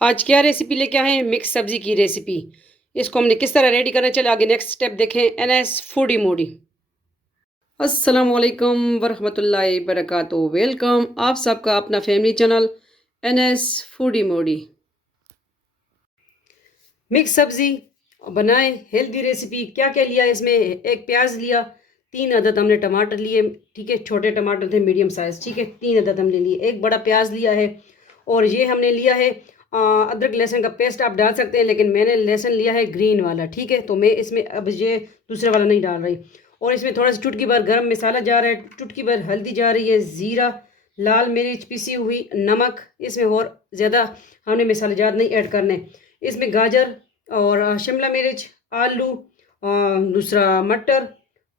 आज क्या रेसिपी लेके आए हैं? मिक्स सब्जी की रेसिपी। इसको हमने किस तरह रेडी करना है, चलो आगे नेक्स्ट स्टेप देखें। एनएस फूडी मोडी। अस्सलाम वालेकुम वरहमतुल्लाहि वबरकातुहू। वेलकम आप सबका अपना फैमिली चैनल एनएस फूडी मोडी। मिक्स सब्जी बनाएं, हेल्दी रेसिपी। क्या क्या लिया इसमें? एक प्याज लिया, 3 अदद हमने टमाटर लिए, ठीक है, छोटे टमाटर थे मीडियम साइज़, ठीक है, 3 अदद हमने लिए। एक बड़ा प्याज लिया है और ये हमने लिया है अदरक लहसुन का पेस्ट। आप डाल सकते हैं लेकिन मैंने लहसुन लिया है ग्रीन वाला, ठीक है, तो मैं इसमें अब ये दूसरे वाला नहीं डाल रही। और इसमें थोड़ा सा चुटकी भर गरम मसाला जा रहा है, चुटकी भर हल्दी जा रही है, ज़ीरा, लाल मिर्च पिसी हुई, नमक। इसमें और ज़्यादा हमने मसाले ज़्यादा नहीं ऐड करने। इसमें गाजर और शिमला मिर्च, आलू, दूसरा मटर,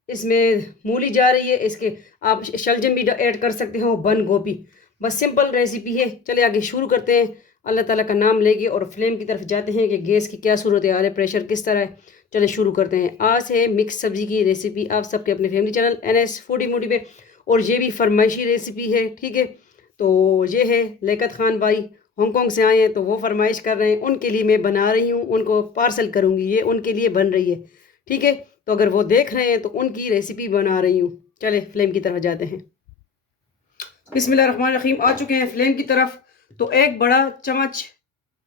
इसमें मूली जा रही है, इसके आप शलजम भी ऐड कर सकते हो, बंद गोभी। बस सिंपल रेसिपी है। चले आगे शुरू करते हैं। अल्लाह ताला का नाम लेंगे और फ्लेम की तरफ जाते हैं कि गैस की क्या सूरत हाल है, प्रेशर किस तरह है। चले शुरू करते हैं। आज है मिक्स सब्जी की रेसिपी आप सबके अपने फैमिली चैनल एनएस फूडी मोडी पे। और ये भी फरमाइशी रेसिपी है, ठीक है। तो ये है लियाकत ख़ान भाई, हांगकॉन्ग से आए हैं तो वो फरमाइश कर रहे हैं, उनके लिए मैं बना रही हूँ, उनको पार्सल करूँगी, ये उनके लिए बन रही है, ठीक है। तो अगर वो देख रहे हैं तो उनकी रेसिपी बना रही हूँ। चले फ्लेम की तरफ जाते हैं। बिस्मिल्लाहिर्रहमानिर्रहीम। आ चुके हैं फ्लेम की तरफ। तो एक बड़ा चम्मच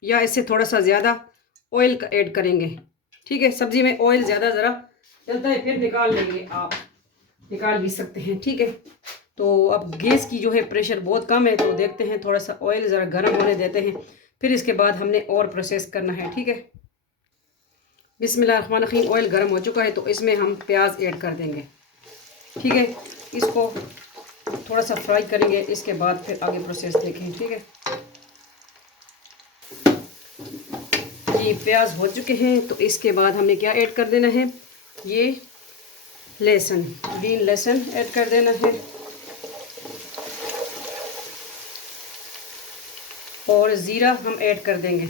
या इससे थोड़ा सा ज़्यादा ऑयल का ऐड करेंगे, ठीक है। सब्जी में ऑयल ज़्यादा ज़रा चलता है, फिर निकाल लेंगे, आप निकाल भी सकते हैं, ठीक है। तो अब गैस की जो है प्रेशर बहुत कम है, तो देखते हैं, थोड़ा सा ऑयल ज़रा गर्म होने देते हैं, फिर इसके बाद हमने और प्रोसेस करना है, ठीक है। बिस्मिल्लाहिर्रहमानिर्रहीम। ऑयल गर्म हो चुका है तो इसमें हम प्याज ऐड कर देंगे, ठीक है। इसको थोड़ा सा फ्राई करेंगे, इसके बाद फिर आगे प्रोसेस देखें, ठीक है। ये प्याज हो चुके हैं तो इसके बाद हमने क्या ऐड कर देना है, ये लहसुन, ग्रीन लहसुन ऐड कर देना है। और ज़ीरा हम ऐड कर देंगे।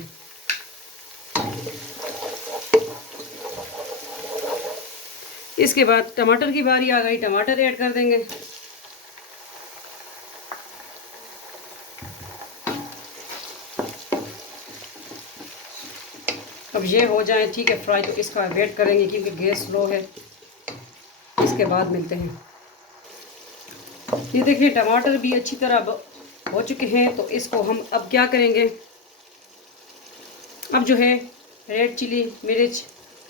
इसके बाद टमाटर की बारी आ गई, टमाटर ऐड कर देंगे। अब ये हो जाए, ठीक है, फ्राई, तो इसका वेट करेंगे क्योंकि गैस स्लो है। इसके बाद मिलते हैं। ये देखिए टमाटर भी अच्छी तरह हो चुके हैं, तो इसको हम अब क्या करेंगे, अब जो है रेड चिली मिर्च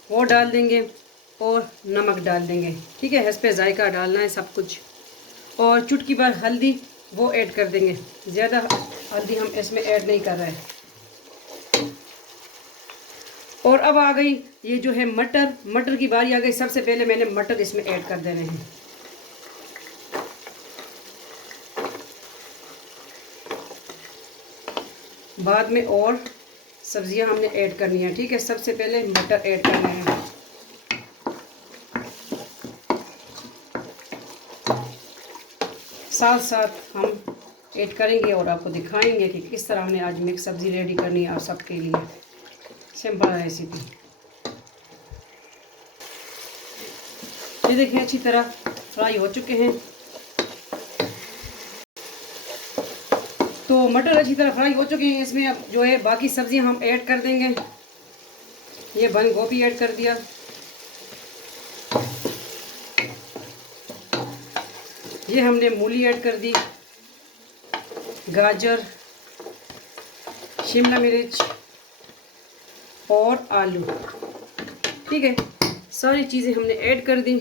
वो डाल देंगे और नमक डाल देंगे, ठीक है। हस्बे जायका डालना है सब कुछ। और चुटकी भर हल्दी वो ऐड कर देंगे, ज़्यादा हल्दी हम इसमें ऐड नहीं कर रहे हैं। और अब आ गई ये जो है मटर, मटर की बारी आ गई। सबसे पहले मैंने मटर इसमें ऐड कर देने हैं। बाद में और सब्जियां हमने ऐड करनी है, ठीक है। सबसे पहले मटर ऐड करने हैं। साथ साथ हम ऐड करेंगे और आपको दिखाएंगे कि किस तरह हमने आज मिक्स सब्ज़ी रेडी करनी है आप सबके लिए। Simple recipe. ये देखिए अच्छी तरह फ्राई हो चुके हैं। तो मटर अच्छी तरह फ्राई हो चुके हैं। इसमें अब जो है बाकी सब्जियां हम ऐड कर देंगे। ये बंद गोभी ऐड कर दिया, ये हमने मूली ऐड कर दी, गाजर, शिमला मिर्च और आलू, ठीक है। सारी चीज़ें हमने ऐड कर दी।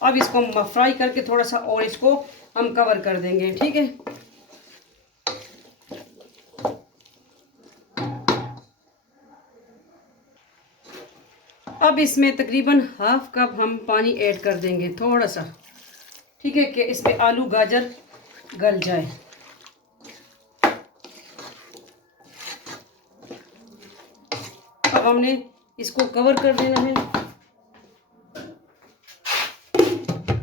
अब इसको हम फ्राई करके थोड़ा सा और इसको हम कवर कर देंगे, ठीक है। अब इसमें तकरीबन हाफ कप हम पानी ऐड कर देंगे, थोड़ा सा, ठीक है, कि इसमें आलू गाजर गल जाए। अब हमने इसको कवर कर देना है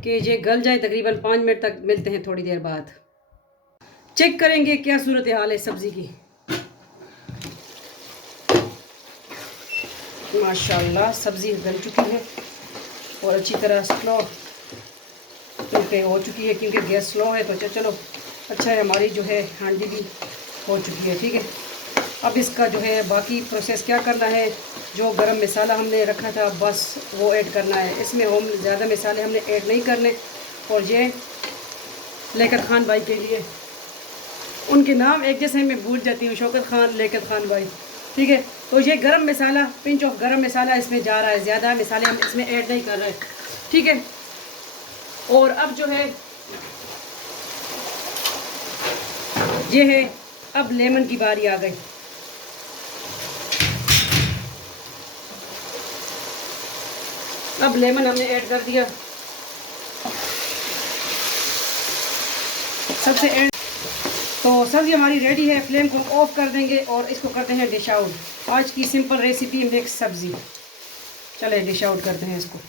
कि ये गल जाए, तकरीबन 5 मिनट तक। मिलते हैं थोड़ी देर बाद, चेक करेंगे क्या सूरत हाल है सब्ज़ी की। माशाल्लाह सब्ज़ी गल चुकी है और अच्छी तरह स्लो पे हो चुकी है, क्योंकि गैस स्लो है। तो चलो अच्छा है, हमारी जो है हांडी भी हो चुकी है। ठीक है, अब इसका जो है बाकी प्रोसेस क्या करना है, जो गरम मसाला हमने रखा था बस वो ऐड करना है। इसमें हम ज़्यादा मसाले हमने ऐड नहीं करने। और ये लियाकत खान भाई के लिए, उनके नाम एक जैसे मैं भूल जाती हूँ, शौकत खान, लियाकत खान भाई। ठीक है, तो ये गरम मसाला, पिंच ऑफ गरम मसाला इसमें जा रहा है, ज़्यादा मसाले हम इसमें ऐड नहीं कर रहे। ठीक है, और अब जो है ये है, अब लेमन की बारी आ गई। अब लेमन हमने ऐड कर दिया सबसे एंड। तो सब्ज़ी हमारी रेडी है, फ्लेम को ऑफ कर देंगे और इसको करते हैं डिश आउट। आज की सिंपल रेसिपी मिक्स सब्ज़ी, चले डिश आउट करते हैं इसको।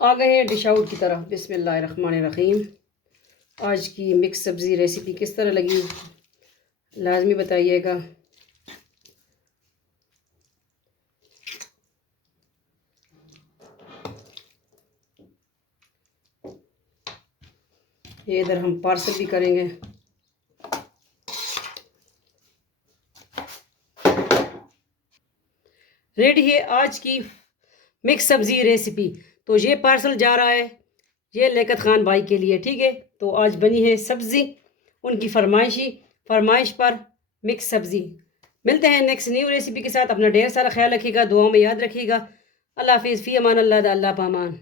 आ गए हैं डिश आउट की तरफ। बिस्मिल्लाहिर्रहमानिर्रहीम। आज की मिक्स सब्ज़ी रेसिपी किस तरह लगी लाजमी बताइएगा। ये इधर हम पार्सल भी करेंगे। रेडी है आज की मिक्स सब्ज़ी रेसिपी। तो ये पार्सल जा रहा है ये लियाकत खान भाई के लिए। ठीक है, तो आज बनी है सब्ज़ी उनकी फरमाइश पर मिक्स सब्ज़ी। मिलते हैं नेक्स्ट न्यू रेसिपी के साथ। अपना ढेर सारा ख्याल रखिएगा, दुआओं में याद रखिएगा। अल्लाह हाफिज़, फ़ी अमान अल्लाह, अल्लाह पामान।